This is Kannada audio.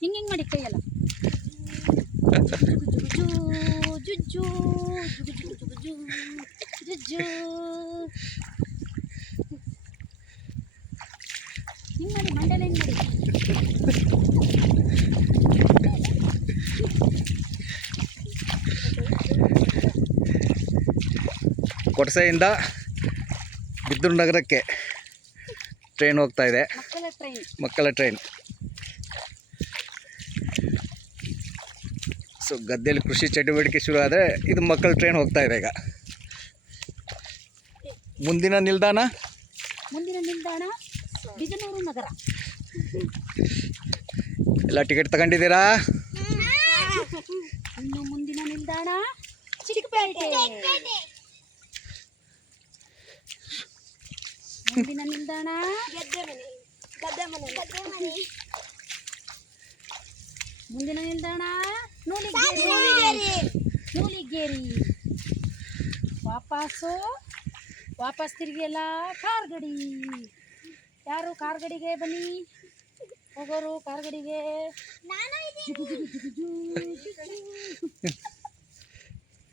ಹಿಂಗೆ ಹಿಂಗೆ ಮಾಡಿ ಕೈಯಲ್ಲ. ಜುಜ್ಜು ಜುಜ್ಜು ಜುಜ್ಜು ಹಿಂಗೆ ಮಾಡಿ ಮಂಡಲ ಹಿಂಗೆ ಮಾಡಿ. ಕೊಡಸೆಯಿಂದ ಬಿದ್ದೂರು ನಗರಕ್ಕೆ ಟ್ರೈನ್ ಹೋಗ್ತಾ ಇದೆ. ಮಕ್ಕಳ ಟ್ರೈನ್ ಮಕ್ಕಳ ಟ್ರೈನ್ ಸೊ ಗದ್ದೆಯಲ್ಲಿ ಕೃಷಿ ಚಟುವಟಿಕೆ ಶುರು ಆದರೆ ಇದು ಮಕ್ಕಳ ಟ್ರೈನ್ ಹೋಗ್ತಾ ಇದೆ ಈಗ. ಮುಂದಿನ ನಿಲ್ದಾಣ? ಮುಂದಿನ ನಿಲ್ದಾಣ ಬಿಜನೂರು ನಗರ. ಎಲ್ಲ ಟಿಕೆಟ್ ತಗೊಂಡಿದ್ದೀರಾ? ಇನ್ನು ಮುಂದಿನ ನಿಲ್ದಾಣ ಚಿಕ್ಕಪೇಟೆ. ಮುಂದಿನ ನಿಲ್ದಾಣ ಮುಂದಿನ ನಿಲ್ದಾಣ ನೂಲಿಗೇರಿ ವಾಪಸ್ಸು ವಾಪಸ್ ತಿರುಗಿ ಎಲ್ಲ ಕಾರ್ಗಡಿ. ಯಾರು ಕಾರ್ಗಡಿಗೆ ಬನ್ನಿ? ಹೋಗೋರು ಕಾರ್ಗಡಿಗೆ.